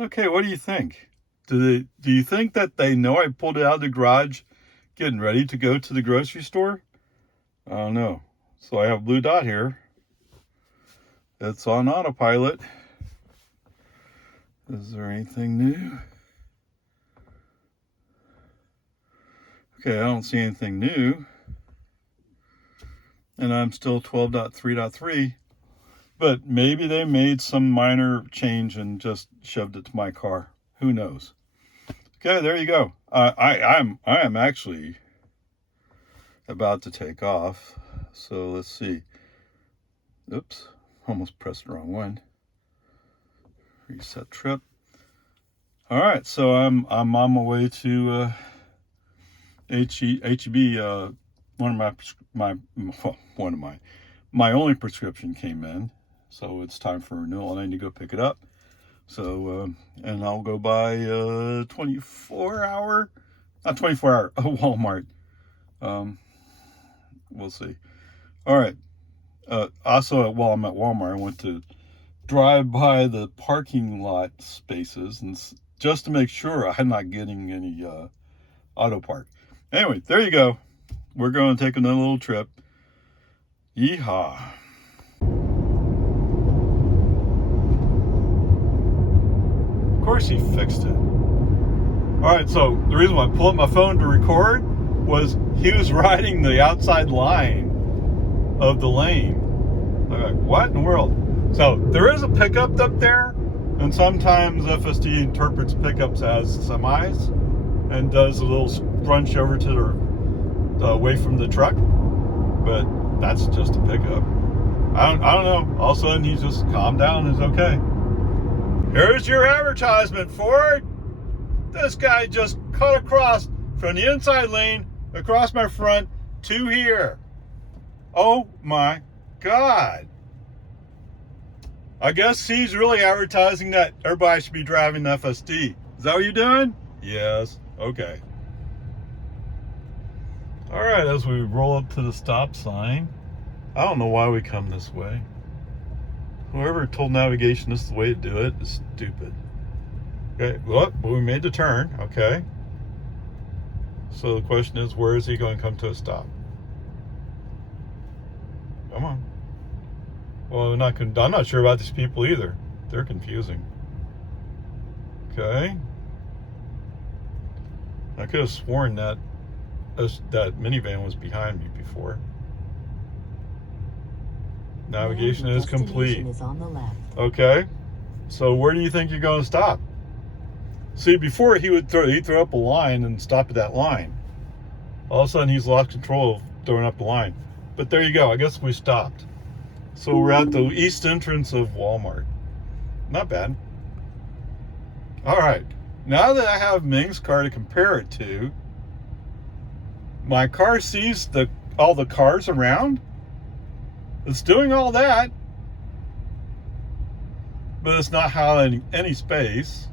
Okay, what do you think? Do you think that they know I pulled it out of the garage getting ready to go to the grocery store? I don't know. So I have a blue dot here. It's on autopilot. Is there anything new? Okay, I don't see anything new. And I'm still 12.3.3. But maybe they made some minor change and just shoved it to my car. Who knows? Okay, there you go. I am actually about to take off. So let's see. Oops, almost pressed the wrong one. Reset trip. All right, so I'm on my way to HEB. My only prescription came in, so it's time for renewal, and I need to go pick it up. So and I'll go buy 24-hour, not 24-hour, Walmart. We'll see. All right. Also, while I'm at Walmart, I went to drive by the parking lot spaces and just to make sure I'm not getting any Auto Park. Anyway, there you go. We're going to take another little trip. Yeehaw. Of course he fixed it. All right, so the reason why I pulled up my phone to record was he was riding the outside line of the lane. I'm like, what in the world? So there is a pickup up there, and sometimes FSD interprets pickups as semis and does a little scrunch over to the away from the truck, but that's just a pickup. I don't know. All of a sudden, he just calmed down and is okay. Here's your advertisement, Ford. This guy just cut across from the inside lane across my front to here. Oh my God. I guess he's really advertising that everybody should be driving the FSD. Is that what you're doing? Yes. Okay. All right, as we roll up to the stop sign, I don't know why we come this way. Whoever told navigation this is the way to do it is stupid. Okay, well, we made the turn, okay. So the question is, where is he going to come to a stop? Come on. Well, I'm not sure about these people either. They're confusing. Okay. I could have sworn that minivan was behind me before. Navigation is complete. Is on the left. Okay. So where do you think you're going to stop? See, before he'd throw up a line and stop at that line. All of a sudden he's lost control of throwing up the line. But there you go. I guess we stopped. So we're at the east entrance of Walmart. Not bad. All right. Now that I have Ming's car to compare it to, my car sees all the cars around. It's doing all that, but it's not having any space.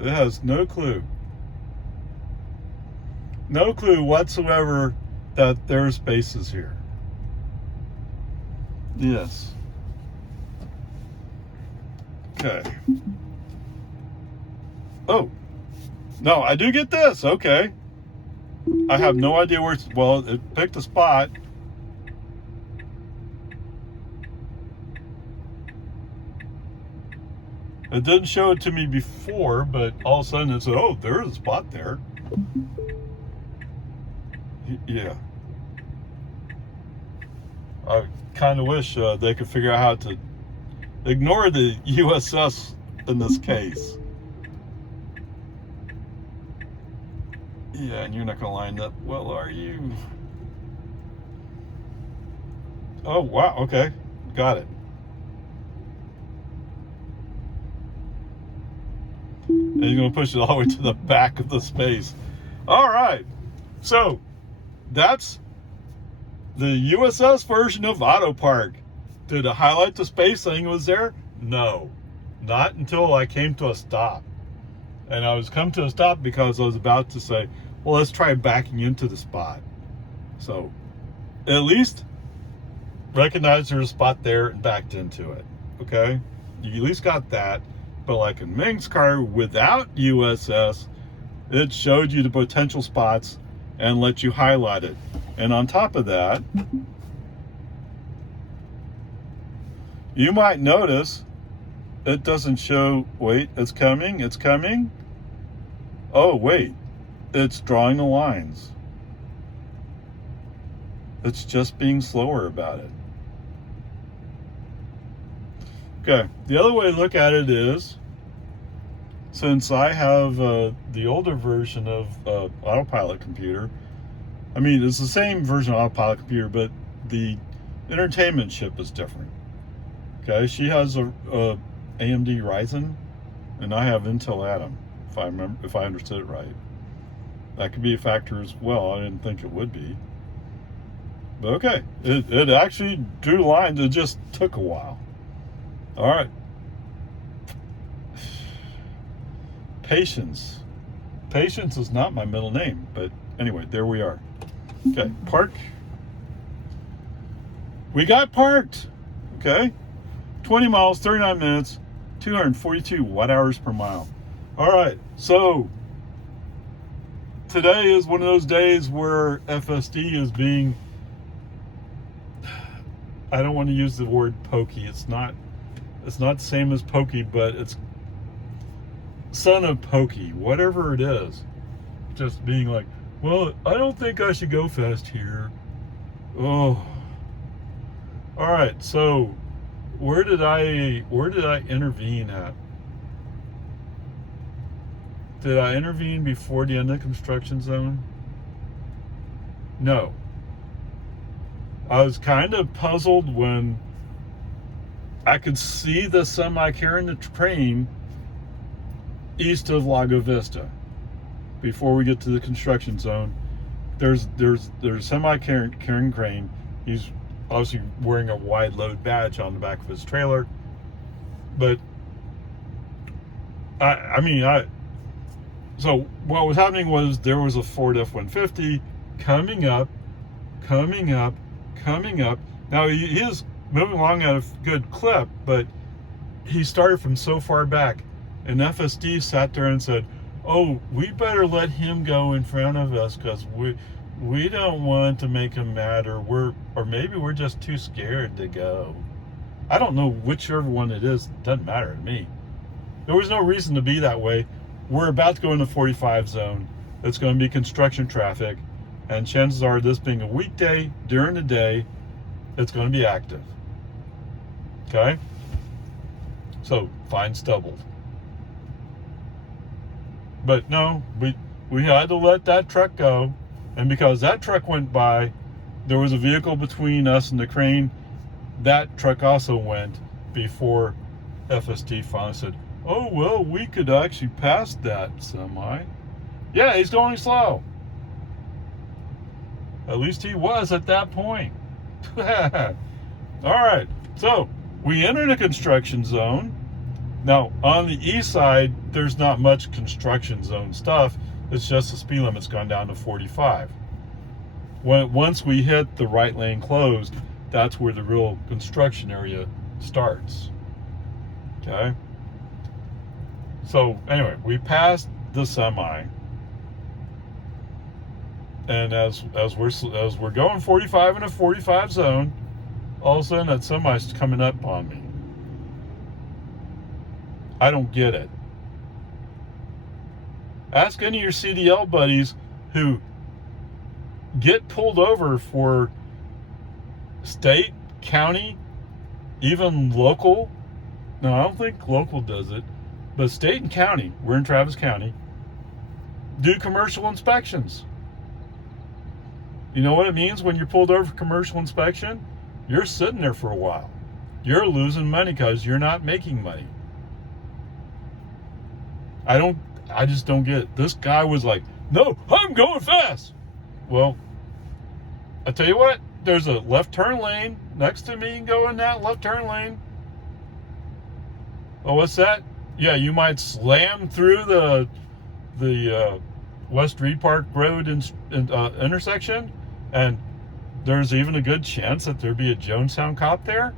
It has no clue. No clue whatsoever that there's spaces here. Yes. Okay. Oh. No, I do get this. Okay. I have no idea where it's... Well, it picked a spot. It didn't show it to me before, but all of a sudden it said, oh, there is a spot there. Yeah. I kind of wish they could figure out how to ignore the USS in this case. Yeah, and you're not going to line up well, are you? Oh, wow. Okay. Got it. And you're going to push it all the way to the back of the space. All right. So, that's the USS version of Auto Park. Did it highlight the space thing was there? No. Not until I came to a stop. And I was come to a stop because I was about to say, well, let's try backing into the spot. So, at least recognize there's a spot there and backed into it. Okay? you at least got that. But like in Ming's car without USS, it showed you the potential spots and let you highlight it. And on top of that, you might notice it doesn't show, wait, it's coming. Oh, wait, it's drawing the lines. It's just being slower about it. Okay, the other way to look at it is, since I have the older version of Autopilot computer, I mean, it's the same version of Autopilot computer, but the entertainment chip is different. Okay, she has a AMD Ryzen, and I have Intel Atom, if I understood it right. That could be a factor as well. I didn't think it would be. But okay, it actually drew lines. It just took a while. All right. Patience. Patience is not my middle name, but anyway, there we are. Okay, park. We got parked. Okay. 20 miles, 39 minutes, 242 watt hours per mile. All right, so today is one of those days where FSD is being, I don't want to use the word pokey. It's not the same as pokey, but it's son of pokey, whatever it is. Just being like, well, I don't think I should go fast here. Oh. All right, so where did I intervene at? Did I intervene before the end of the construction zone? No. I was kind of puzzled when I could see the semi carrying the train east of Lago Vista. Before we get to the construction zone, there's a semi carrying crane. He's obviously wearing a wide load badge on the back of his trailer, but so what was happening was there was a Ford F-150 coming up. Now he is moving along at a good clip, but he started from so far back, and FSD sat there and said, oh, we better let him go in front of us because we don't want to make him mad, or maybe we're just too scared to go. I don't know whichever one it is. It doesn't matter to me. There was no reason to be that way. We're about to go in the 45 zone. It's going to be construction traffic, and chances are, this being a weekday during the day, it's going to be active. Okay? So, fines doubled. But no, we had to let that truck go. And because that truck went by, there was a vehicle between us and the crane. That truck also went before FSD finally said, oh, well, we could actually pass that semi. Yeah, he's going slow. At least he was at that point. All right, so we entered a construction zone. Now, on the east side, there's not much construction zone stuff. It's just the speed limit's gone down to 45. Once we hit the right lane closed, that's where the real construction area starts. Okay? So, anyway, we passed the semi. And as we're going 45 in a 45 zone, all of a sudden that semi's coming up on me. I don't get it. Ask any of your CDL buddies who get pulled over for state, county, even local. No, I don't think local does it, but state and county, we're in Travis County, do commercial inspections. You know what it means when you're pulled over for commercial inspection? You're sitting there for a while. You're losing money because you're not making money. I just don't get it. This guy was like, no, I'm going fast. Well, I tell you what, there's a left turn lane next to me. Go in that left turn lane. Oh, what's that? Yeah, you might slam through the West Reed Park Road intersection, and there's even a good chance that there'd be a Jonestown cop there.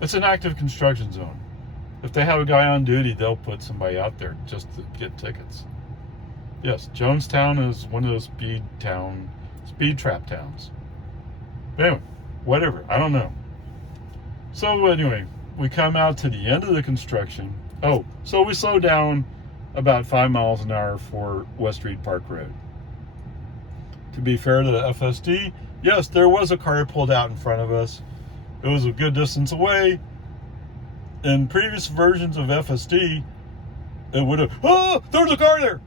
It's an active construction zone. If they have a guy on duty, they'll put somebody out there just to get tickets. Yes, Jonestown is one of those speed trap towns. But anyway, whatever, I don't know. So anyway, we come out to the end of the construction. Oh, so we slow down about 5 miles an hour for West Reed Park Road. To be fair to the FSD, yes, there was a car pulled out in front of us. It was a good distance away. In previous versions of FSD, it would have, oh, there's a car there.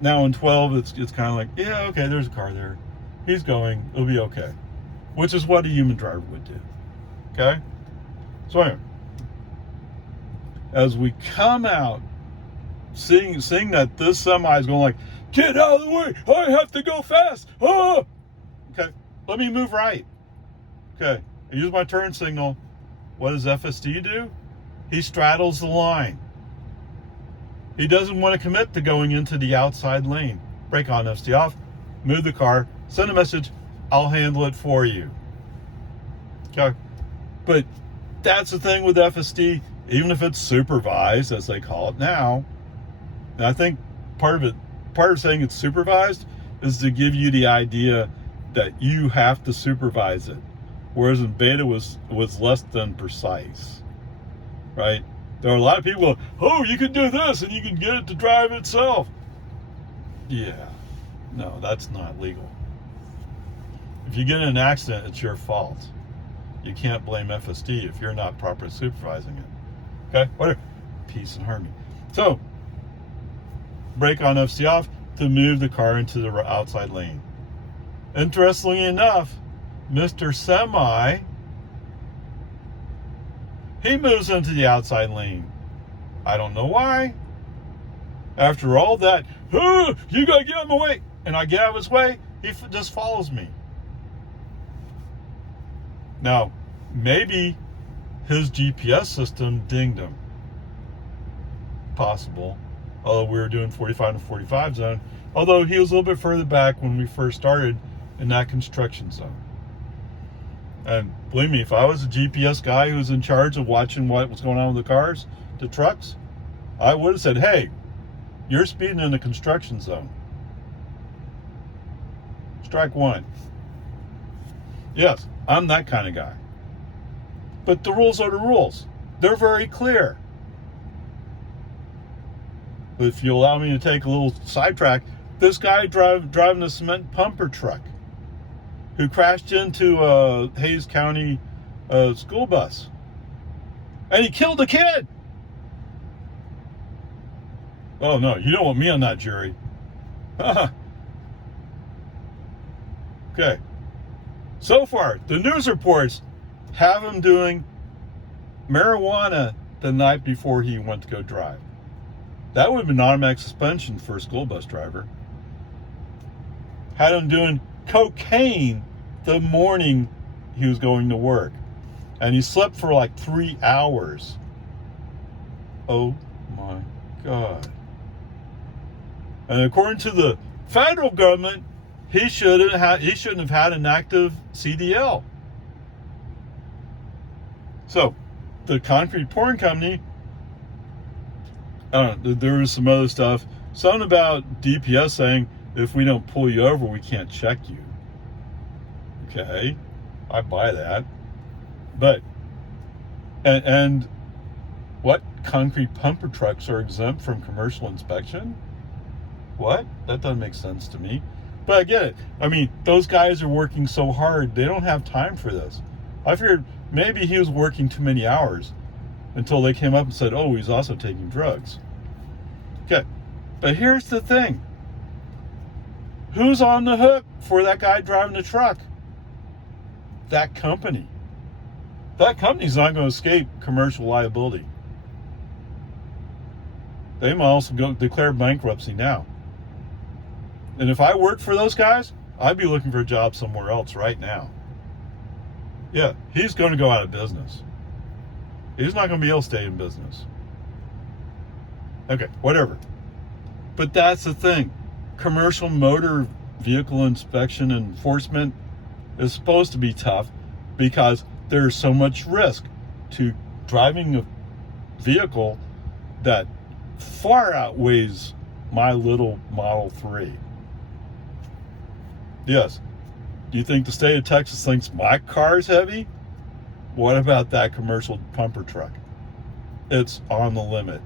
Now in 12, it's kind of like, yeah, okay, there's a car there. He's going, it'll be okay. Which is what a human driver would do. Okay? So anyway, as we come out, seeing that this semi is going like, get out of the way, I have to go fast. Oh! Okay, let me move right. Okay, I use my turn signal. What does FSD do? He straddles the line. He doesn't want to commit to going into the outside lane. Brake on, FSD off, move the car, send a message, I'll handle it for you. Okay, but that's the thing with FSD, even if it's supervised, as they call it now. And I think part of saying it's supervised is to give you the idea that you have to supervise it. Whereas in beta was less than precise, right? There are a lot of people, oh, you can do this and you can get it to drive itself. Yeah, no, that's not legal. If you get in an accident, it's your fault. You can't blame FSD if you're not properly supervising it. Okay, whatever. Peace and harmony. So, brake on, FSD off to move the car into the outside lane. Interestingly enough, Mr. Semi, he moves into the outside lane. I don't know why. After all that, oh, you gotta get out of my way, and I get out of his way, he just follows me. Now, maybe his GPS system dinged him. Possible. Although we were doing 45 to 45 zone. Although he was a little bit further back when we first started in that construction zone. And believe me, if I was a GPS guy who was in charge of watching what was going on with the cars, the trucks, I would have said, hey, you're speeding in the construction zone. Strike one. Yes, I'm that kind of guy. But the rules are the rules. They're very clear. If you allow me to take a little sidetrack, this guy driving a cement pumper truck who crashed into a Hays County school bus. And he killed a kid. Oh no, you don't want me on that jury. Okay. So far, the news reports have him doing marijuana the night before he went to go drive. That would have been automatic suspension for a school bus driver. Had him doing cocaine the morning he was going to work. And he slept for like 3 hours. Oh my God. And according to the federal government, he shouldn't have had an active CDL. So, the concrete pouring company, I don't know, there was some other stuff. Something about DPS saying, if we don't pull you over, we can't check you. Okay, I buy that. But, and what? Concrete pumper trucks are exempt from commercial inspection? What? That doesn't make sense to me. But I get it. I mean, those guys are working so hard, they don't have time for this. I figured maybe he was working too many hours until they came up and said, oh, he's also taking drugs. Okay, but here's the thing. Who's on the hook for that guy driving the truck? That company. That company's not going to escape commercial liability. They might also go declare bankruptcy now. And if I worked for those guys, I'd be looking for a job somewhere else right now. Yeah, he's going to go out of business. He's not going to be able to stay in business. Okay, whatever. But that's the thing. Commercial motor vehicle inspection enforcement is supposed to be tough because there's so much risk. to driving a vehicle that far outweighs my little Model 3. Yes. Do you think the state of Texas thinks my car's heavy? What about that commercial pumper truck? It's on the limit.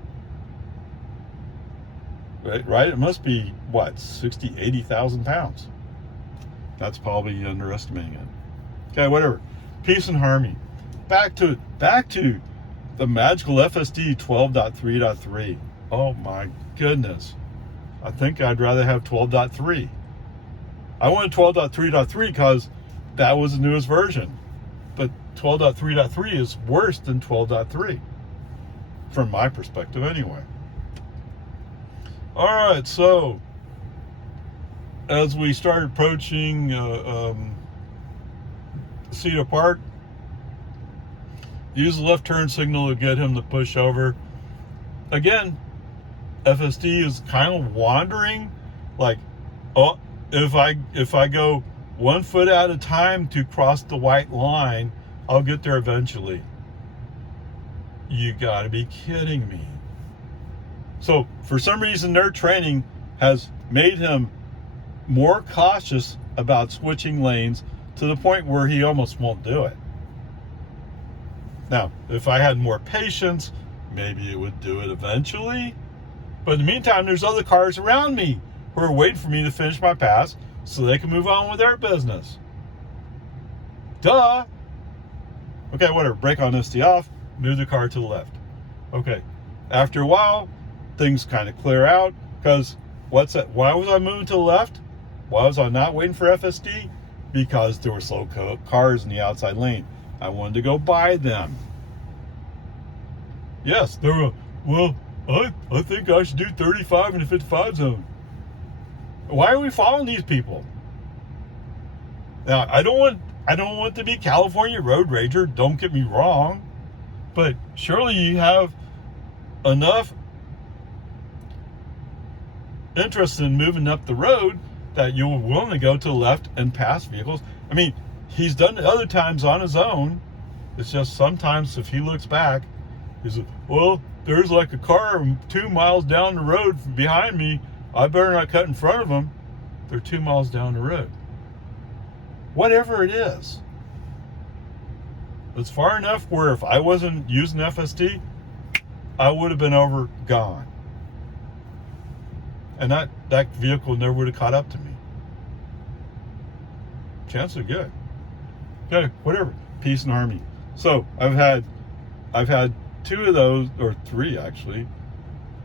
Right? It must be, what, 60, 80,000 pounds. That's probably underestimating it. Okay, whatever. Peace and harmony. Back to the magical FSD 12.3.3. Oh my goodness. I think I'd rather have 12.3. I wanted 12.3.3 because that was the newest version. But 12.3.3 is worse than 12.3. From my perspective anyway. Alright, so as we start approaching Cedar Park, use the left turn signal to get him to push over. Again, FSD is kind of wandering, like, oh, if I go 1 foot at a time to cross the white line, I'll get there eventually. You gotta be kidding me. So for some reason their training has made him more cautious about switching lanes to the point where he almost won't do it. Now, if I had more patience, maybe it would do it eventually. But in the meantime, there's other cars around me who are waiting for me to finish my pass so they can move on with their business. Duh. Okay, whatever. Brake on SD off, move the car to the left. Okay. After a while, things kind of clear out because what's that? Why was I moving to the left? Why was I not waiting for FSD? Because there were slow cars in the outside lane. I wanted to go by them. Yes, there were. Well, I think I should do 35 in the 55 zone. Why are we following these people? Now, I don't want to be California Road Rager. Don't get me wrong, but surely you have enough interest in moving up the road that you're willing to go to the left and pass vehicles. I mean, he's done it other times on his own. It's just sometimes if he looks back, he's like, well, there's like a car 2 miles down the road behind me. I better not cut in front of them. They're 2 miles down the road. Whatever it is. It's far enough where if I wasn't using FSD, I would have been over, gone. And that vehicle never would have caught up to me. Chances are good. Okay, whatever. Peace and harmony. So I've had 2 of those, or 3 actually.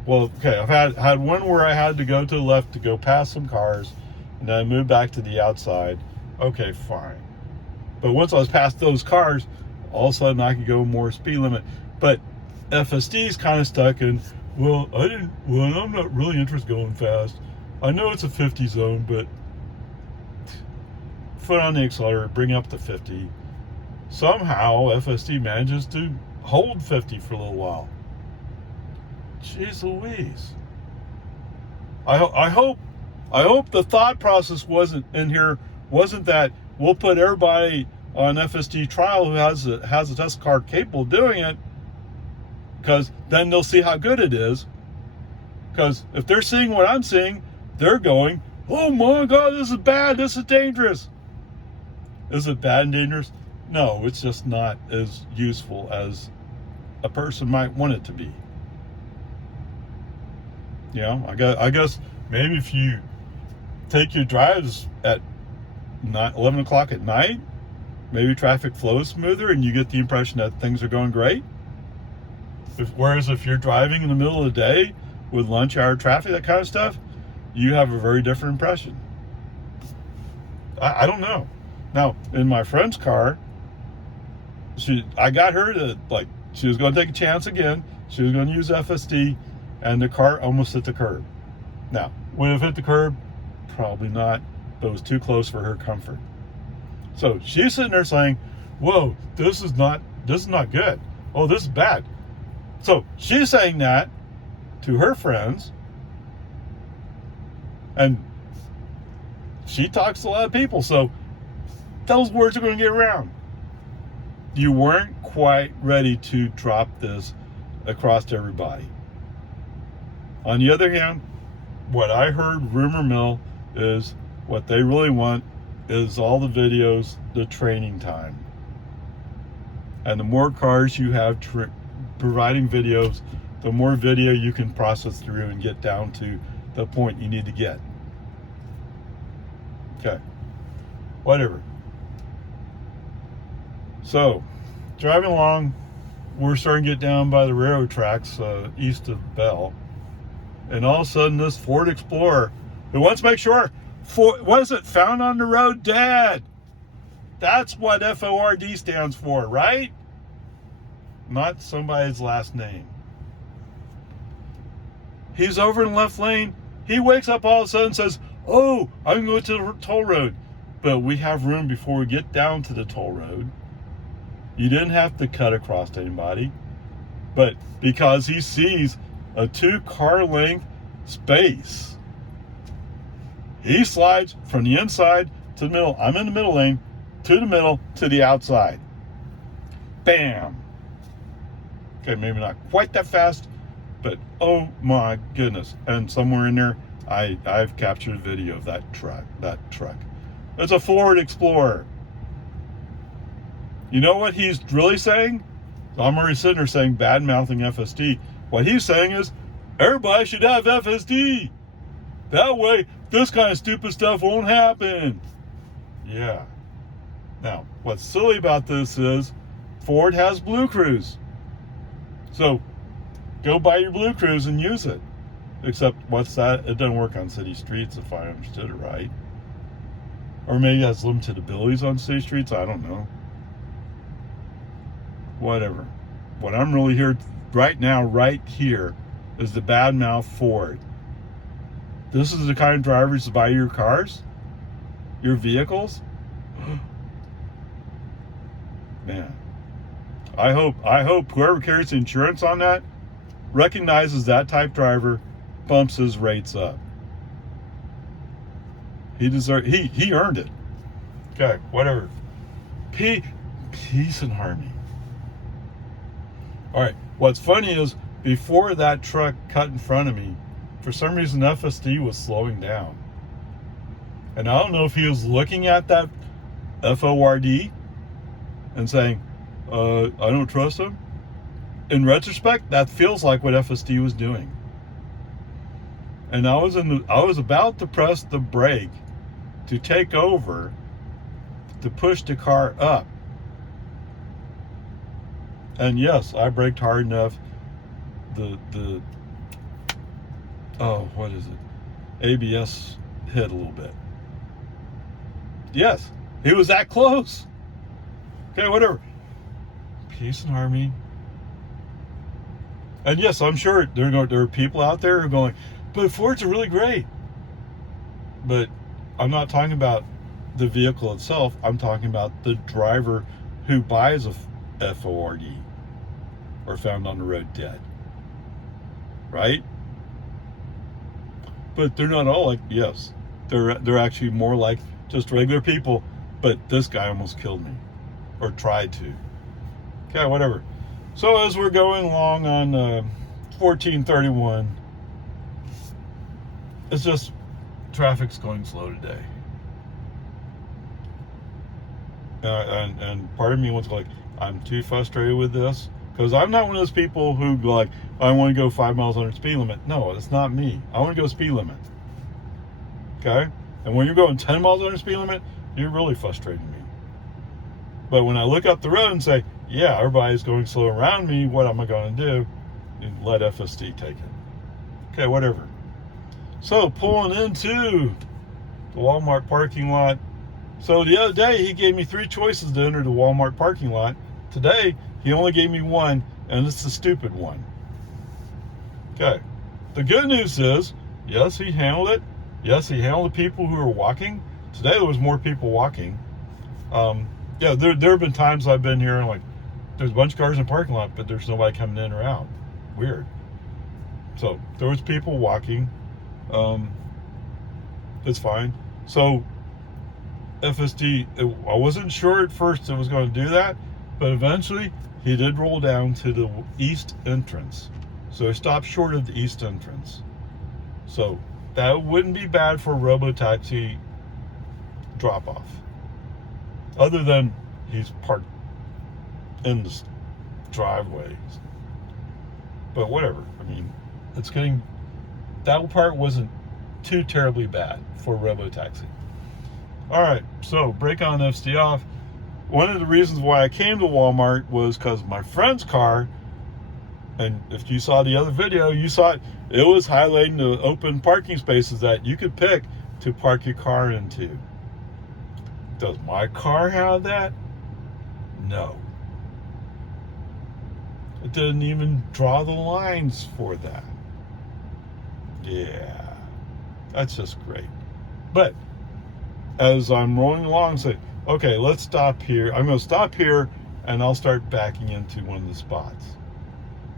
Well, okay, I've had one where I had to go to the left to go past some cars, and then I moved back to the outside. Okay, fine. But once I was past those cars, all of a sudden I could go more speed limit. But FSD's kind of stuck in, well, I'm not really interested in going fast. I know it's a 50 zone, but foot on the accelerator, bring up to 50. Somehow FSD manages to hold 50 for a little while. Jeez Louise. I hope the thought process wasn't that we'll put everybody on FSD trial who has a test car capable of doing it, because then they'll see how good it is. Because if they're seeing what I'm seeing, they're going, oh my God, this is bad, this is dangerous. Is it bad and dangerous? No, it's just not as useful as a person might want it to be. You know, I guess maybe if you take your drives at 11 o'clock at night, maybe traffic flows smoother and you get the impression that things are going great. Whereas if you're driving in the middle of the day with lunch hour traffic, that kind of stuff, you have a very different impression. I don't know. Now, in my friend's car, I got her to, like, she was going to take a chance again. She was going to use FSD, and the car almost hit the curb. Now, would it have hit the curb? Probably not, but it was too close for her comfort. So she's sitting there saying, whoa, this is not good. Oh, this is bad. So she's saying that to her friends, and she talks to a lot of people, so those words are going to get around. You weren't quite ready to drop this across to everybody. On the other hand, what I heard rumor mill is what they really want is all the videos, the training time. And the more cars you have providing videos, the more video you can process through and get down to the point you need to get. Okay, whatever. So, driving along, we're starting to get down by the railroad tracks east of Bell. And all of a sudden, this Ford Explorer, who wants to make sure, what is it, found on the road, Dad? That's what FORD stands for, right? Not somebody's last name. He's over in the left lane. He wakes up all of a sudden and says, oh, I'm going to the toll road. But we have room before we get down to the toll road. You didn't have to cut across to anybody. But because he sees a 2-car length space, he slides from the inside to the middle. I'm in the middle lane, to the middle, to the outside. Bam. Okay, maybe not quite that fast, but oh my goodness. And somewhere in there, I've captured a video of that truck. It's a Ford Explorer. You know what he's really saying? I'm already sitting there saying bad-mouthing FSD. What he's saying is, everybody should have FSD. That way, this kind of stupid stuff won't happen. Yeah. Now, what's silly about this is, Ford has Blue Cruise. So, go buy your Blue Cruise and use it. Except, what's that? It doesn't work on city streets, if I understood it right. Or maybe it has limited abilities on city streets. I don't know. Whatever. What I'm really here right now, right here, is the badmouth Ford. This is the kind of drivers to buy your cars? Your vehicles? Man. I hope whoever carries the insurance on that recognizes that type driver, bumps his rates up. He earned it. Okay, whatever. Peace and harmony. All right, what's funny is before that truck cut in front of me, for some reason FSD was slowing down. And I don't know if he was looking at that FORD and saying, I don't trust him. In retrospect, that feels like what FSD was doing. And I was about to press the brake to take over to push the car up. And yes, I braked hard enough. What is it? ABS hit a little bit. Yes, he was that close. Okay, whatever. Peace and harmony. And yes, I'm sure there are people out there who are going, but Fords are really great. But I'm not talking about the vehicle itself. I'm talking about the driver who buys a FORD or found on the road dead. Right? But they're not all like, yes, they're actually more like just regular people, but this guy almost killed me, or tried to. Okay, whatever. So as we're going along on 1431, it's just traffic's going slow today. And part of me wants to like, I'm too frustrated with this, because I'm not one of those people who like, I want to go 5 miles under speed limit. No, it's not me. I want to go speed limit. Okay? And when you're going 10 miles under speed limit, you're really frustrating me. But when I look up the road and say, yeah, everybody's going slow around me, what am I going to do? And let FSD take it. Okay, whatever. So, pulling into the Walmart parking lot. So, the other day, he gave me 3 choices to enter the Walmart parking lot. Today, he only gave me 1, and it's the stupid one. Okay. The good news is, yes, he handled it. Yes, he handled the people who were walking. Today, there was more people walking. Yeah, there have been times I've been here and like, there's a bunch of cars in the parking lot, but there's nobody coming in or out. Weird. So there was people walking. It's fine. So FSD, I wasn't sure at first it was going to do that, but eventually he did roll down to the east entrance. So he stopped short of the east entrance. So that wouldn't be bad for Robo Taxi drop off. Other than he's parked in the driveway. But whatever. I mean, it's getting, that part wasn't too terribly bad for Robo Taxi. All right, so break on FSD off. One of the reasons why I came to Walmart was because my friend's car, and if you saw the other video, you saw it was highlighting the open parking spaces that you could pick to park your car into. Does my car have that? No. It didn't even draw the lines for that. Yeah, that's just great. But as I'm rolling along, say, okay, let's stop here. I'm going to stop here, and I'll start backing into one of the spots,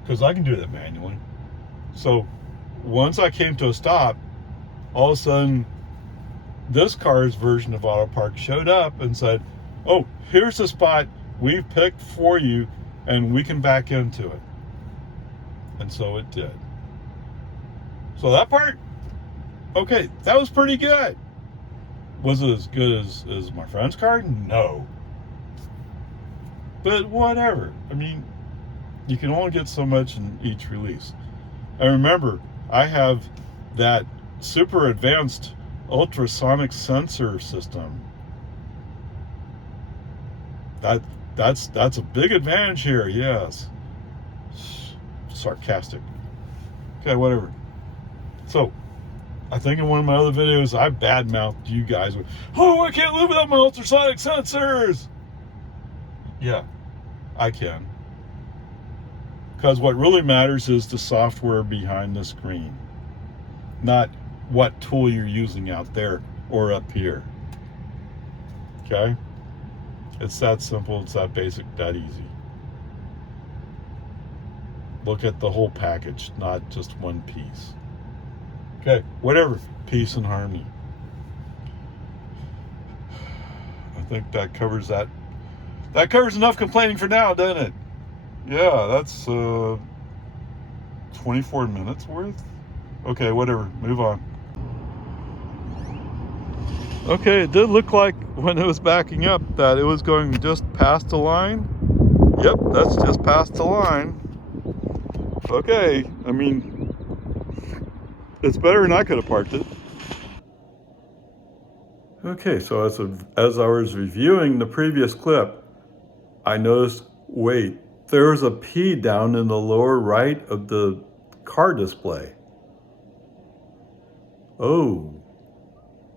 because I can do that manually. So once I came to a stop, all of a sudden, this car's version of Auto Park showed up and said, oh, here's the spot we've picked for you, and we can back into it. And so it did. So that part, okay, that was pretty good. Was it as good as my friend's car? No. But whatever. I mean, you can only get so much in each release. And remember, I have that super advanced ultrasonic sensor system. That's a big advantage here, yes. Sarcastic. Okay, whatever. So, I think in one of my other videos, I badmouthed you guys with, oh, I can't live without my ultrasonic sensors. Yeah, I can. Because what really matters is the software behind the screen, not what tool you're using out there or up here. Okay? It's that simple, it's that basic, that easy. Look at the whole package, not just one piece. Okay, whatever. Peace and harmony. I think that covers that. That covers enough complaining for now, doesn't it? Yeah, that's 24 minutes worth. Okay, whatever. Move on. Okay, it did look like when it was backing up that it was going just past the line. Yep, that's just past the line. Okay, I mean, it's better than I could have parked it. Okay, so as I was reviewing the previous clip, I noticed, wait, there's a P down in the lower right of the car display. Oh,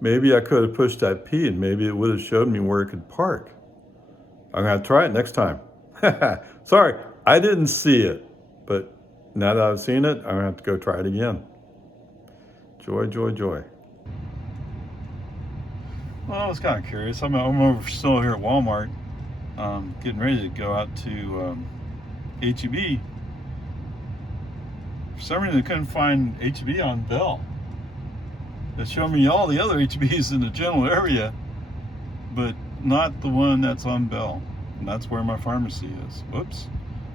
maybe I could have pushed that P and maybe it would have showed me where it could park. I'm gonna try it next time. Sorry, I didn't see it, but now that I've seen it, I'm gonna have to go try it again. Joy, joy, joy. Well, I was kind of curious. I'm over still here at Walmart, getting ready to go out to HEB. For some reason, I couldn't find HEB on Bell. It showed me all the other HEBs in the general area, but not the one that's on Bell. And that's where my pharmacy is. Whoops.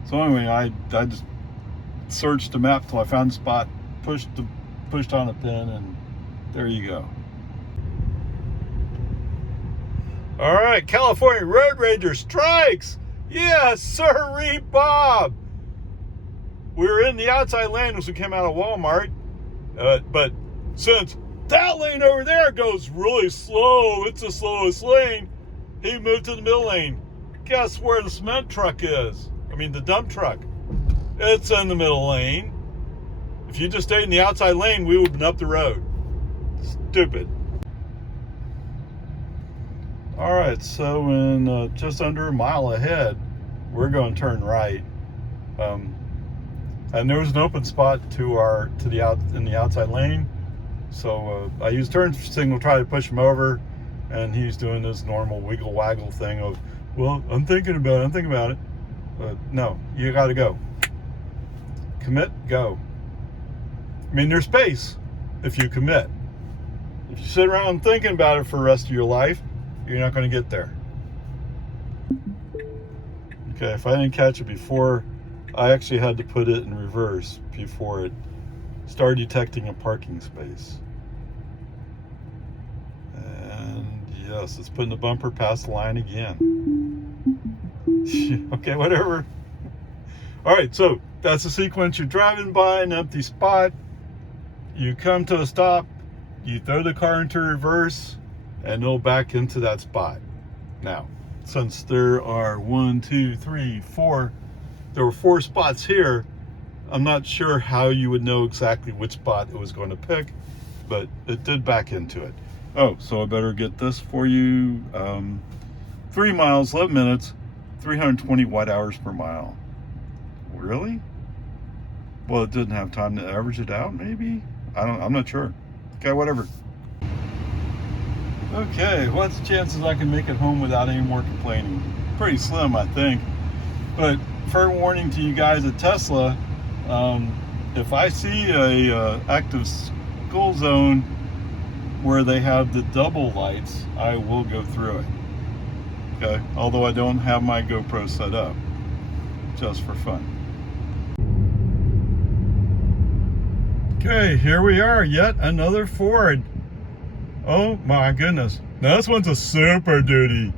So anyway, I just searched the map till I found the spot, pushed on a pin, and there you go. All right, California Road Rager strikes. Yes, sirree, Bob. We were in the outside lane as we came out of Walmart, but since that lane over there goes really slow, it's the slowest lane, he moved to the middle lane. Guess where the cement truck is? I mean, the dump truck. It's in the middle lane. If you just stayed in the outside lane, we would have been up the road. Stupid. All right, so in just under a mile ahead, we're going to turn right, and there was an open spot in the outside lane. So I used turn signal, try to push him over, and he's doing this normal wiggle waggle thing of, well, I'm thinking about it. No, you got to go. Commit, go. I mean, there's space if you commit. If you sit around thinking about it for the rest of your life, you're not going to get there. Okay, if I didn't catch it before, I actually had to put it in reverse before it started detecting a parking space. And yes, it's putting the bumper past the line again. Okay, whatever. All right, so that's the sequence. You're driving by an empty spot. You come to a stop. You throw the car into reverse, and it'll back into that spot. Now, since there are 1, 2, 3, 4, there were 4 spots here, I'm not sure how you would know exactly which spot it was going to pick, but it did back into it. Oh, so I better get this for you. 3 miles, 11 minutes, 320 watt-hours per mile. Really? Well, it didn't have time to average it out, maybe? I'm not sure. Okay, whatever. Okay, what's the chances I can make it home without any more complaining? Pretty slim, I think. But fair warning to you guys at Tesla, if I see a active school zone where they have the double lights, I will go through it. Okay, although I don't have my GoPro set up, just for fun. Okay, here we are, yet another Ford. Oh my goodness. Now this one's a Super Duty.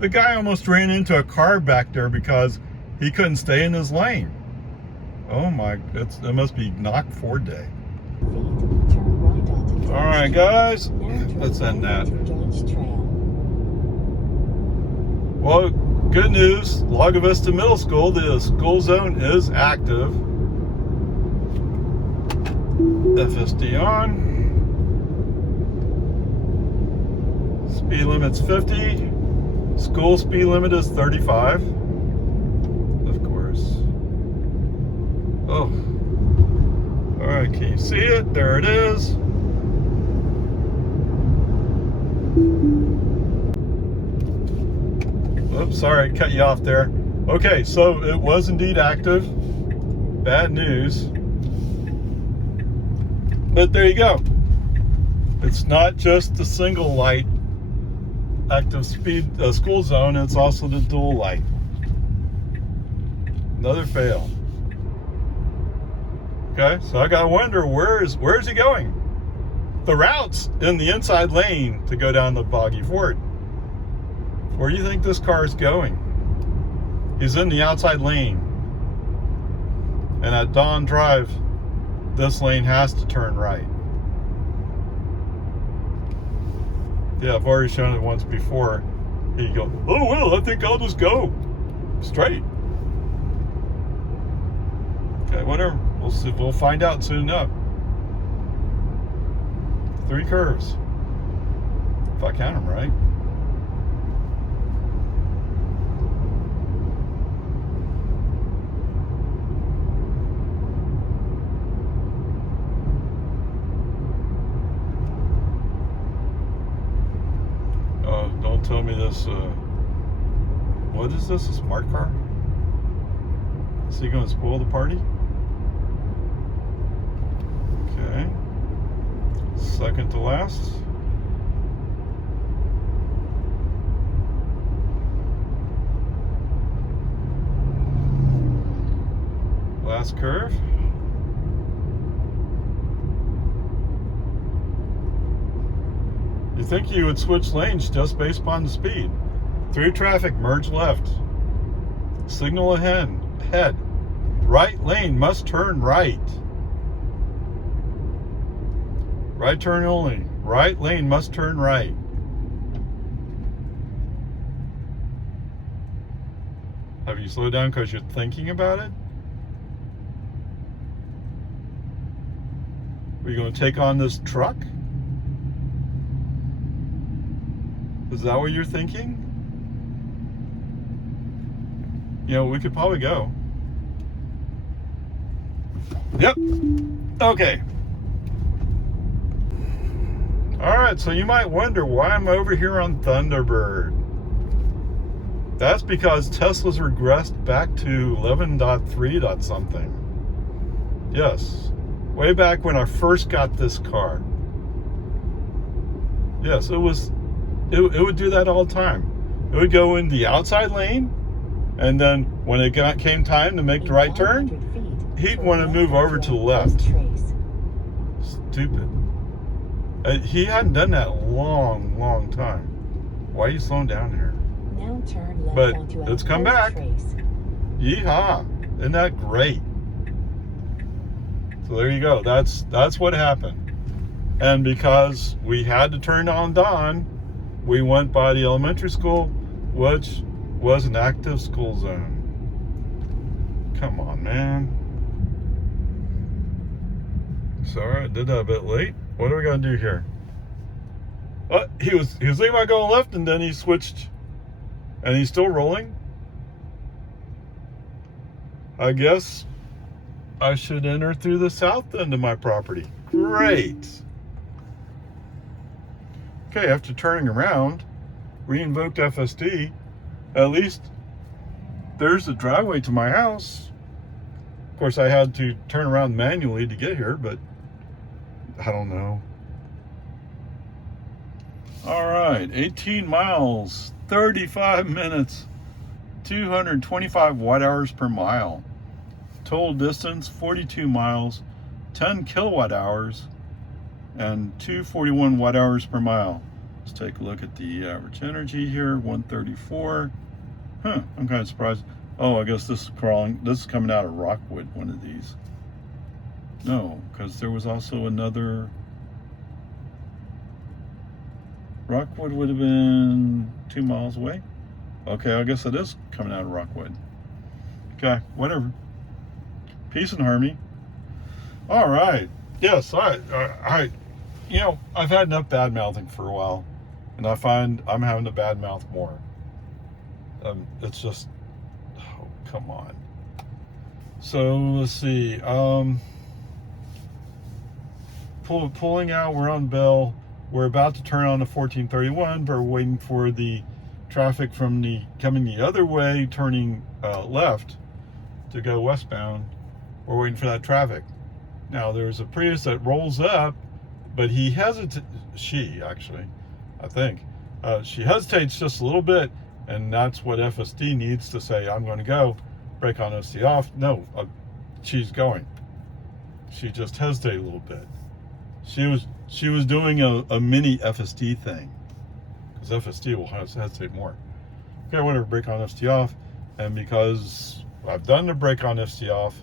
The guy almost ran into a car back there because he couldn't stay in his lane. Oh my, it must be knock Ford day. Alright guys, let's end that. Well, good news, Lago Vista Middle School, the school zone is active. FSD on. Speed limit's 50. School speed limit is 35. Of course. Oh. Alright, can you see it? There it is. Oops, sorry, cut you off there. Okay, so it was indeed active. Bad news. But there you go. It's not just the single light active speed school zone, it's also the dual light. Another fail. Okay, so I gotta wonder where's he going? The route's in the inside lane to go down the boggy Ford. Where do you think this car is going? He's in the outside lane. And at Dawn Drive, this lane has to turn right. Yeah, I've already shown it once before. You go, oh well, I think I'll just go straight. Okay, whatever. We'll see. We'll find out soon enough. 3 curves, if I count them right. Don't tell me this, what is this, a smart car? Is he gonna spoil the party? Okay. Second to last. Last curve. You think you would switch lanes just based upon the speed. Through traffic, merge left. Signal ahead. Right lane must turn right. Right turn only. Right lane must turn right. Have you slowed down because you're thinking about it? Are you going to take on this truck? Is that what you're thinking? You know, we could probably go. Yep. Okay. Alright, so you might wonder why I'm over here on Thunderbird. That's because Tesla's regressed back to 11.3. something. Yes. Way back when I first got this car. Yes, it would do that all the time. It would go in the outside lane, And then when it came time to make the right turn, he'd want to move over to the left. Stupid. He hadn't done that in a long, long time. Why are you slowing down here? Now turn left But onto it's come back. Yeehaw. Isn't that great? So there you go. That's what happened. And because we had to turn on Dawn, we went by the elementary school, which was an active school zone. Come on, man. Sorry, I did that a bit late. What are we gonna do here? He was thinking about going left, and then he switched, and he's still rolling. I guess I should enter through the south end of my property. Great. Okay, after turning around, re-invoked FSD. At least there's the driveway to my house. Of course, I had to turn around manually to get here, but I don't know. All right, 18 miles, 35 minutes, 225 watt hours per mile. Total distance, 42 miles, 10 kilowatt hours, and 241 watt hours per mile. Let's take a look at the average energy here, 134. I'm kind of surprised. Oh, I guess this is coming out of Rockwood, one of these. No, because there was also another. Rockwood would have been 2 miles away. Okay, I guess it is coming out of Rockwood. Okay, whatever. Peace and harmony. All right. Yes, I I've had enough bad mouthing for a while, and I find I'm having to bad mouth more. It's just, oh, come on. So let's see. Pulling out. We're on Bell. We're about to turn on the 1431, but we're waiting for the traffic from coming the other way, turning left to go westbound. We're waiting for that traffic. Now there's a Prius that rolls up, but he hesitates. She actually, I think, she hesitates just a little bit, and that's what FSD needs to say. I'm going to go. Brake on FSD off. No, she's going. She just hesitated a little bit. She was doing a mini FSD thing, because FSD will hesitate more. Okay, whatever. Brake on FSD off, and because I've done the brake on FSD off,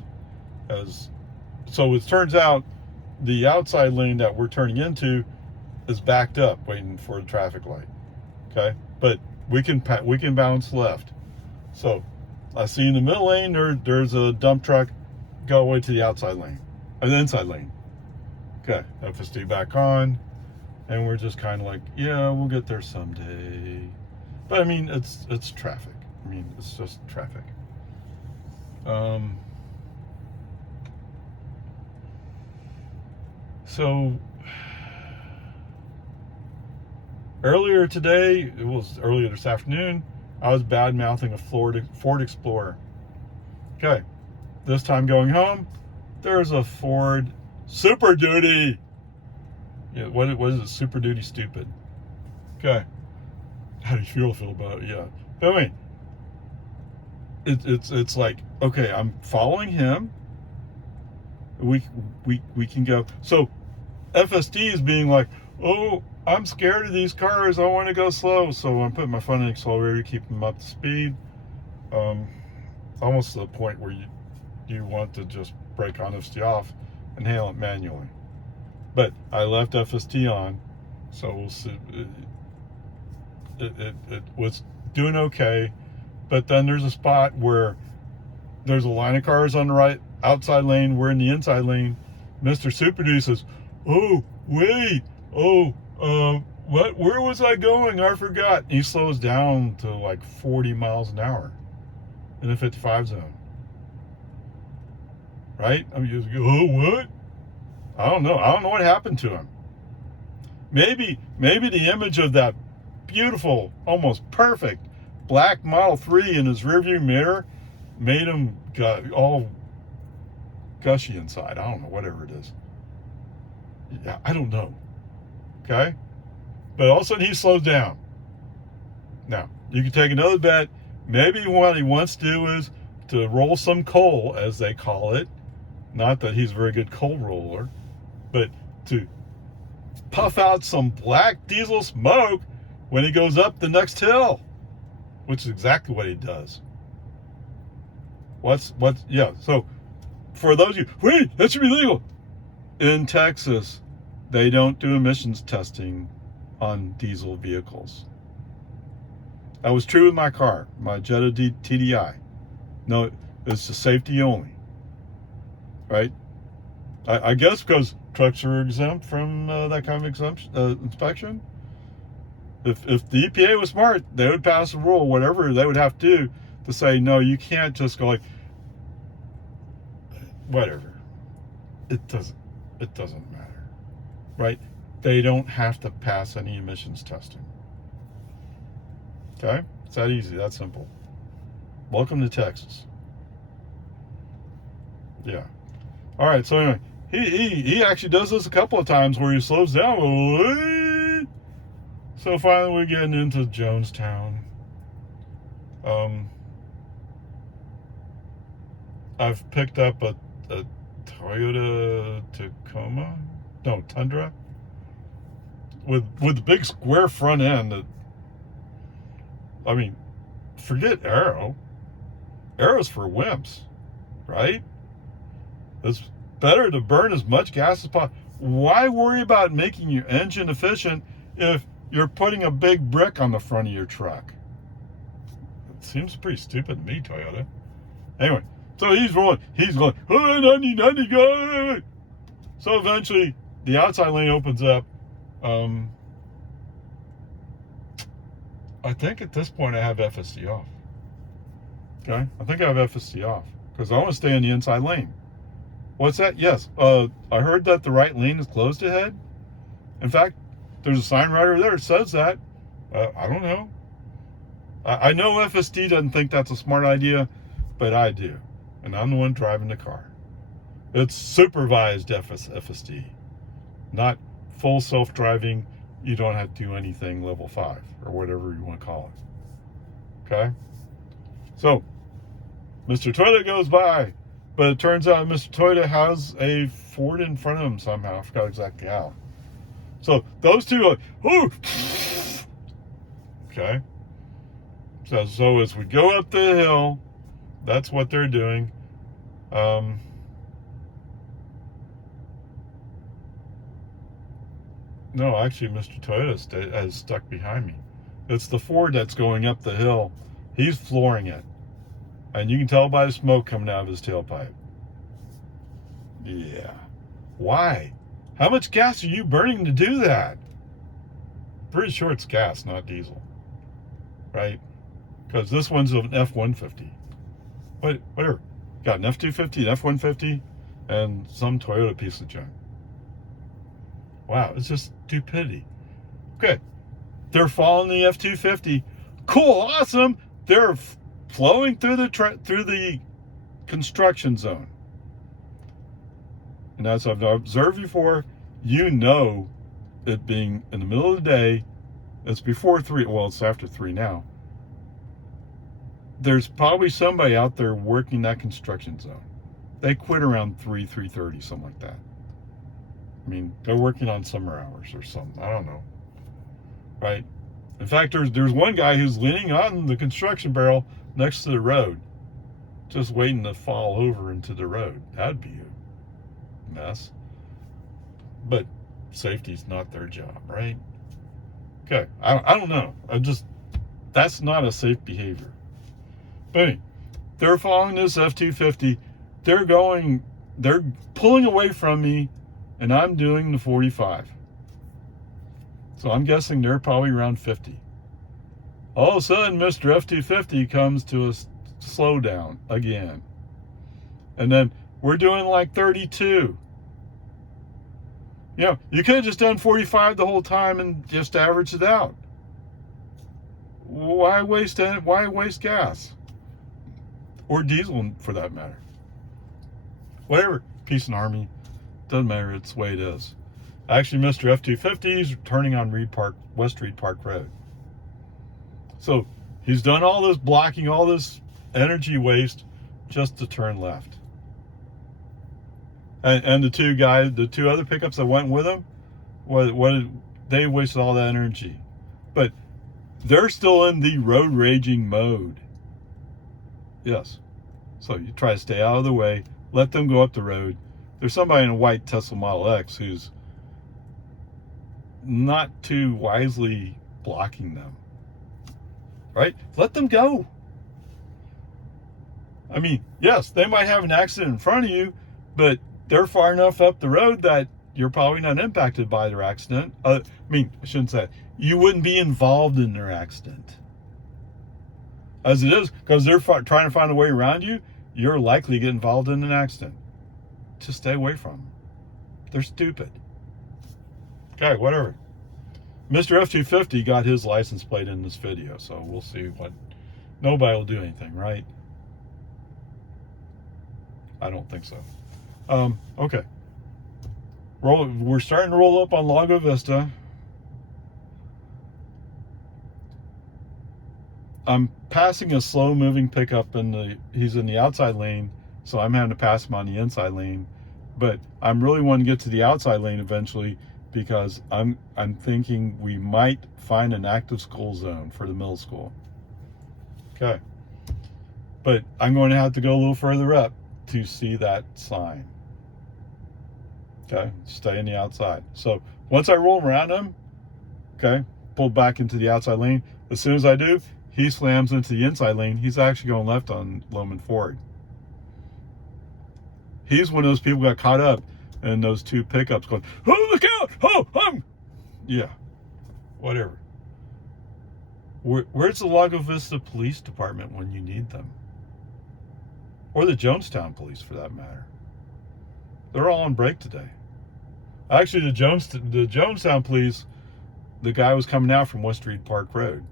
so it turns out the outside lane that we're turning into is backed up, waiting for the traffic light. Okay, but we can bounce left. So I see in the middle lane there's a dump truck. Go away to the outside lane, or the inside lane. Okay, FSD back on, and we're just kind of like, yeah, we'll get there someday. But I mean, it's traffic. I mean, it's just traffic. So earlier today, it was earlier this afternoon, I was bad mouthing a Ford Explorer. Okay, this time going home, there's a Ford Super Duty. Yeah, what is it? Super Duty stupid. Okay, how do you feel about it? Yeah, but I mean, it's like, okay, I'm following him. We can go. So FSD is being like, oh, I'm scared of these cars. I want to go slow. So I'm putting my foot in the accelerator to keep them up to speed. Almost to the point where you want to just brake on FSD off and handle it manually. But I left FSD on, so we'll see. It was doing okay, but then there's a spot where there's a line of cars on the right outside lane. We're in the inside lane. Mr. Super Duty says, "Oh, wait, where was I going? I forgot." And he slows down to like 40 miles an hour in the 55 zone. Right? I mean, just go, oh, what? I don't know what happened to him. Maybe the image of that beautiful, almost perfect black Model 3 in his rearview mirror made him all gushy inside. I don't know, whatever it is. Yeah, I don't know. Okay? But all of a sudden he slows down. Now, you can take another bet. maybe what he wants to do is to roll some coal, as they call it. Not that he's a very good coal roller, but to puff out some black diesel smoke when he goes up the next hill, which is exactly what he does. Yeah, so for those of you, wait, that should be legal. In Texas, they don't do emissions testing on diesel vehicles. That was true with my car, my Jetta TDI. No, it's just safety only, right? I guess because trucks are exempt from that kind of inspection. If the EPA was smart, they would pass a rule, whatever they would have to do to say, no, you can't just go like, whatever. It doesn't matter, right? They don't have to pass any emissions testing. Okay? It's that easy, that simple. Welcome to Texas. Yeah. All right, so anyway, he actually does this a couple of times where he slows down. So finally we're getting into Jonestown. I've picked up a Toyota Tacoma? No, Tundra. With the big square front end that, I mean, forget Aero. Aero's for wimps, right? It's better to burn as much gas as possible. Why worry about making your engine efficient if you're putting a big brick on the front of your truck? It seems pretty stupid to me, Toyota. Anyway, so he's rolling. He's going, oh, 90, go. So eventually, the outside lane opens up. I think at this point I have FSD off. Okay? I think I have FSD off because I want to stay in the inside lane. What's that? Yes. I heard that the right lane is closed ahead. In fact, there's a sign right over there that says that. I don't know. I know FSD doesn't think that's a smart idea, but I do. And I'm the one driving the car. It's supervised FSD, not full self-driving. You don't have to do anything level 5 or whatever you want to call it. Okay? So, Mr. Toyota goes by, but it turns out Mr. Toyota has a Ford in front of him somehow. I forgot exactly how. So, those two are, oh! Okay? So as we go up the hill, that's what they're doing. No, actually, Mr. Toyota has stuck behind me. It's the Ford that's going up the hill. He's flooring it. And you can tell by the smoke coming out of his tailpipe. Yeah. Why? How much gas are you burning to do that? Pretty sure it's gas, not diesel. Right? Because this one's an F-150. Whatever. Got an F-250, an F-150, and some Toyota piece of junk. Wow, it's just stupidity. Okay, they're following the F-250. Cool, awesome. They're flowing through the construction zone. And as I've observed before, you know it being in the middle of the day, it's before 3, well, it's after 3 now. There's probably somebody out there working that construction zone. They quit around 3:30, something like that. I mean, they're working on summer hours or something. I don't know. Right? In fact, there's one guy who's leaning on the construction barrel next to the road, just waiting to fall over into the road. That'd be a mess. But safety's not their job, right? Okay, I don't know. That's not a safe behavior. But anyway, they're following this F-250. They're pulling away from me, and I'm doing the 45. So I'm guessing they're probably around 50. All of a sudden, Mr. F-250 comes to a slowdown again. And then we're doing like 32. You know, you could have just done 45 the whole time and just averaged it out. Why waste gas? Or diesel, for that matter. Whatever. Peace and harmony. Doesn't matter. It's the way it is. Actually, Mr. F-250 is turning on West Reed Park Road. So He's done all this blocking, all this energy waste just to turn left. And the two other pickups that went with him, they wasted all that energy. But they're still in the road raging mode. Yes. So you try to stay out of the way, let them go up the road. There's somebody in a white Tesla Model X who's not too wisely blocking them. Right? Let them go. I mean, yes, they might have an accident in front of you, but they're far enough up the road that you're probably not impacted by their accident. I shouldn't say that. You wouldn't be involved in their accident. As it is, because they're trying to find a way around you, you're likely to get involved in an accident. Just stay away from them. They're stupid. Okay, whatever. Mr. F-250 got his license plate in this video, so we'll see what... Nobody will do anything, right? I don't think so. Okay. We're starting to roll up on Lago Vista. I'm passing a slow-moving pickup he's in the outside lane, so I'm having to pass him on the inside lane. But I'm really wanting to get to the outside lane eventually because I'm thinking we might find an active school zone for the middle school. Okay. But I'm going to have to go a little further up to see that sign. Okay, stay in the outside. So once I roll around him, okay, pull back into the outside lane. As soon as I do, he slams into the inside lane. He's actually going left on Lohman Ford. He's one of those people who got caught up in those two pickups going, oh, look out! Oh, yeah, whatever. Where's the Lago Vista Police Department when you need them? Or the Jonestown Police, for that matter. They're all on break today. Actually, the Jonestown Police, the guy was coming out from West Reed Park Road.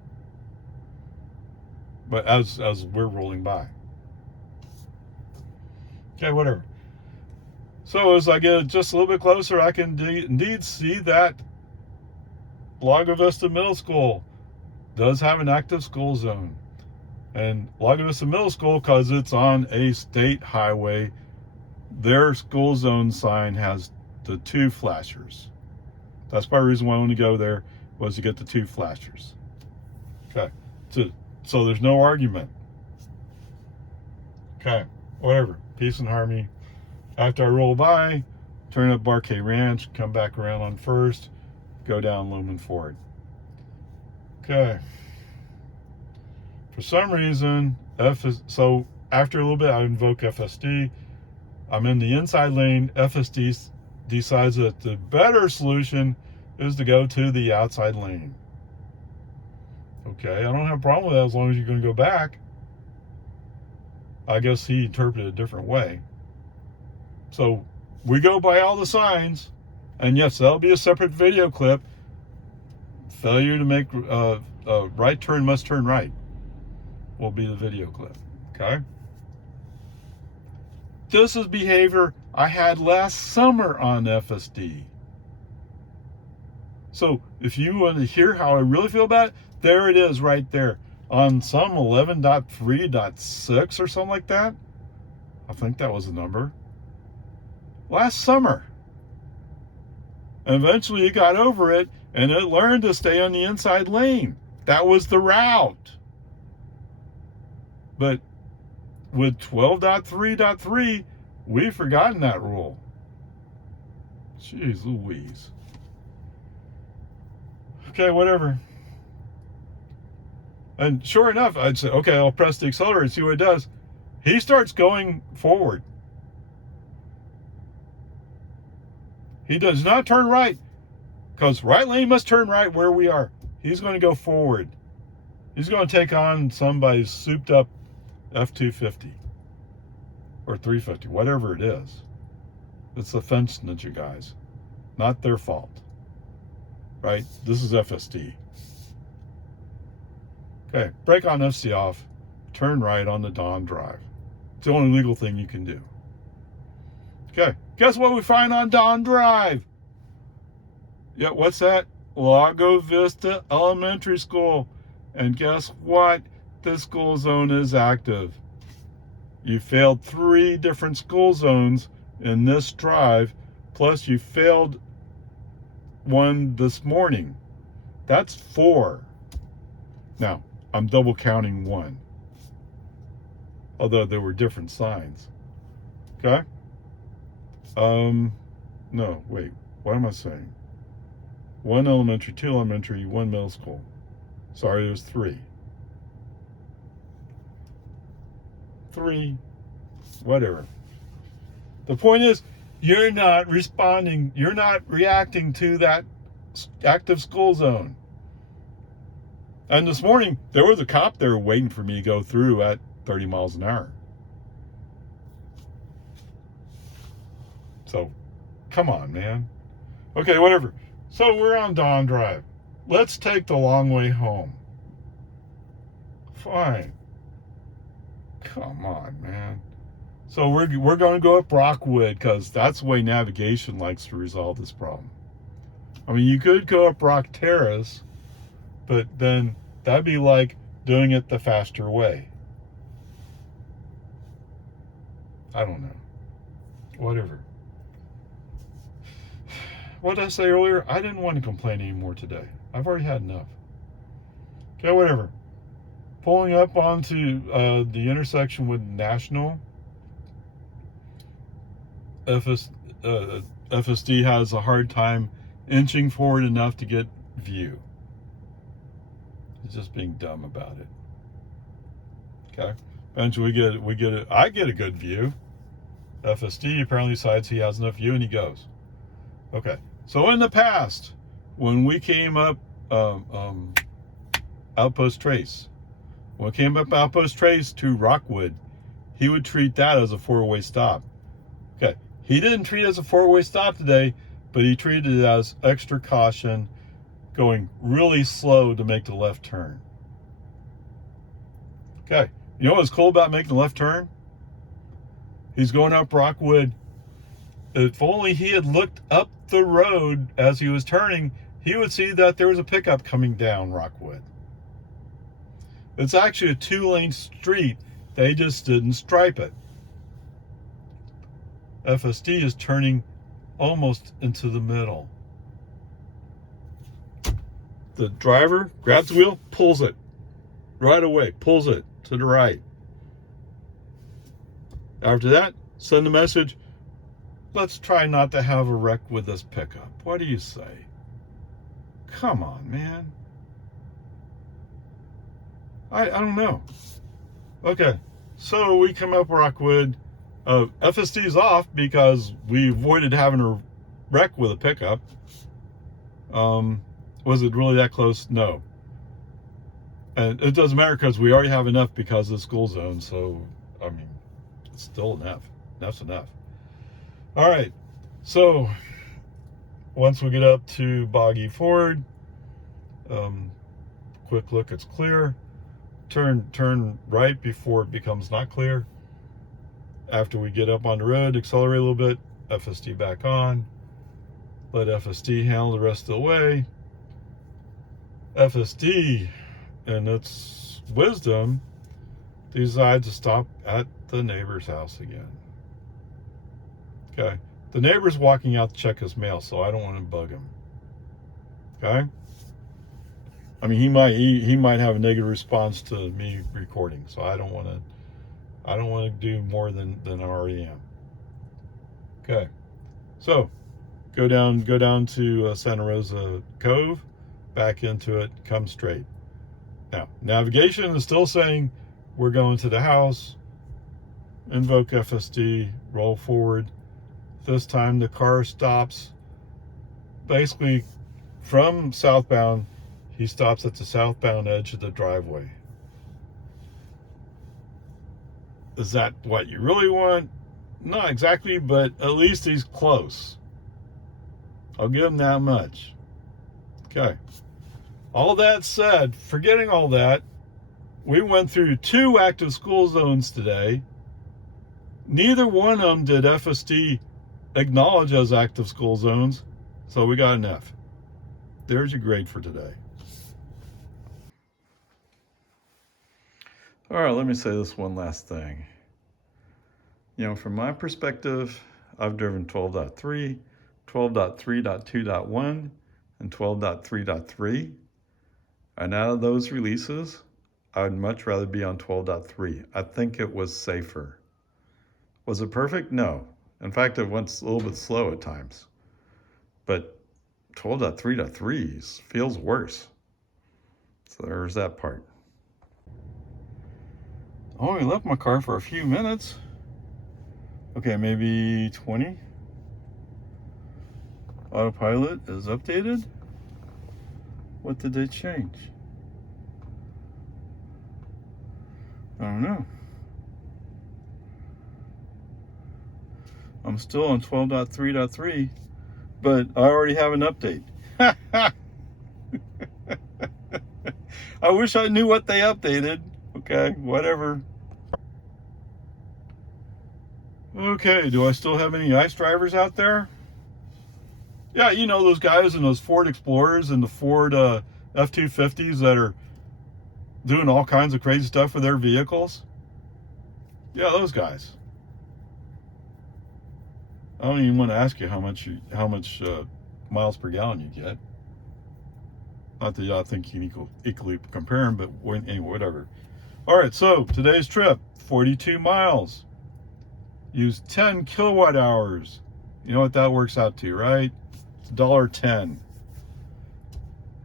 But as we're rolling by. Okay, whatever. So as I get just a little bit closer, I can indeed see that Lago Vista Middle School does have an active school zone. And Lago Vista Middle School, because it's on a state highway, their school zone sign has the two flashers. That's part of the reason why I wanted to go there, was to get the two flashers. Okay. So there's no argument. Okay. Whatever. Peace and harmony. After I roll by, turn up Barquet Ranch, come back around on First, go down Lohman Ford. Okay. For some reason, so after a little bit, I invoke FSD. I'm in the inside lane. FSD decides that the better solution is to go to the outside lane. Okay, I don't have a problem with that as long as you're going to go back. I guess he interpreted it a different way. So we go by all the signs, and yes, that'll be a separate video clip. Failure to make right turn must turn right will be the video clip. Okay. This is behavior I had last summer on FSD. So if you want to hear how I really feel about it, there it is right there on some 11.3.6 or something like that. I think that was the number. Last summer. And eventually it got over it and it learned to stay on the inside lane. That was the route. But with 12.3.3, we've forgotten that rule. Jeez Louise. Okay, whatever. And sure enough, I'd say, okay, I'll press the accelerator and see what it does. He starts going forward. He does not turn right, because right lane must turn right where we are. He's going to go forward. He's going to take on somebody's souped up F-250 or 350, whatever it is. It's the fence ninja guys. Not their fault. Right? This is FSD. Okay, brake on FC off, turn right on the Dawn Drive. It's the only legal thing you can do. Okay, guess what we find on Dawn Drive? Yeah, what's that? Lago Vista Elementary School. And guess what? this school zone is active. You failed 3 different school zones in this drive, plus you failed one this morning. That's 4. Now, I'm double counting 1, although there were different signs. Okay? No, wait, what am I saying? 1 elementary, 2 elementary, 1 middle school. Sorry, there's 3. 3, whatever. The point is, you're not responding, you're not reacting to that active school zone. And this morning, there was a cop there waiting for me to go through at 30 miles an hour. So, come on, man. Okay, whatever. So we're on Dawn Drive. Let's take the long way home. Fine. Come on, man. So we're going to go up Rockwood because that's the way navigation likes to resolve this problem. I mean, you could go up Rock Terrace, but then that'd be like doing it the faster way. I don't know. Whatever. What did I say earlier? I didn't want to complain anymore today. I've already had enough. Okay, whatever. Pulling up onto the intersection with National. FSD has a hard time inching forward enough to get view. It's just being dumb about it. Okay. Eventually I get a good view. FSD apparently decides he has enough view and he goes. Okay. So in the past, when we came up Outpost Trace, when we came up Outpost Trace to Rockwood, he would treat that as a 4-way stop. Okay. He didn't treat it as a 4-way stop today, but he treated it as extra caution, going really slow to make the left turn. Okay. You know what's cool about making the left turn? He's going up Rockwood. If only he had looked up the road as he was turning, he would see that there was a pickup coming down Rockwood. It's actually a 2-lane street. They just didn't stripe it. FSD is turning almost into the middle. The driver grabs the wheel, pulls it right away, pulls it to the right. After that, send a message. Let's try not to have a wreck with this pickup. What do you say? Come on, man. I don't know. Okay, so we come up Rockwood. FSD's off because we avoided having a wreck with a pickup. Was it really that close? No. And it doesn't matter because we already have enough because of the school zone. So, I mean, it's still enough. Enough's enough. All right. So, once we get up to Boggy Ford, quick look, it's clear. Turn right before it becomes not clear. After we get up on the road, accelerate a little bit, FSD back on. Let FSD handle the rest of the way. FSD, in its wisdom, decides to stop at the neighbor's house again. Okay. The neighbor's walking out to check his mail, so I don't want to bug him. Okay? I mean, he might have a negative response to me recording, so I don't want to do more than I already am. Okay. So, go down to Santa Rosa Cove, back into it, come straight. Now, navigation is still saying we're going to the house, invoke FSD, roll forward. This time the car stops basically from southbound. He stops at the southbound edge of the driveway. Is that what you really want? Not exactly, but at least he's close. I'll give him that much. Okay. All that said, forgetting all that, we went through 2 active school zones today. Neither one of them did FSD acknowledge as active school zones, so we got an F. There's your grade for today. All right, let me say this one last thing. You know, from my perspective, I've driven 12.3, 12.3.2.1, and 12.3.3. And out of those releases, I would much rather be on 12.3. I think it was safer. Was it perfect? No. In fact, it went a little bit slow at times. But 12.3.3 feels worse. So there's that part. I only left my car for a few minutes. Okay, maybe 20. Autopilot is updated. What did they change? I don't know. I'm still on 12.3.3, but I already have an update. I wish I knew what they updated. Okay, whatever. Okay, do I still have any ICE drivers out there? Yeah, you know those guys in those Ford Explorers and the Ford F-250s that are doing all kinds of crazy stuff with their vehicles? Yeah, those guys. I don't even want to ask you how much miles per gallon you get. Not that I think you can equally compare them, but anyway, whatever. All right, so today's trip, 42 miles. Used 10 kilowatt hours. You know what that works out to, right? It's $1.10.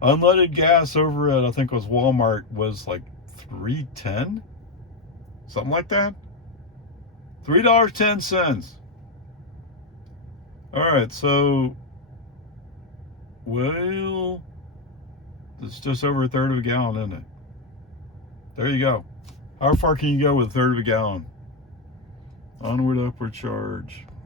Unleaded gas over at, I think it was Walmart, was like $3.10? Something like that? $3.10. All right, so, well, it's just over a third of a gallon, isn't it? There you go. How far can you go with a third of a gallon? Onward, upward charge.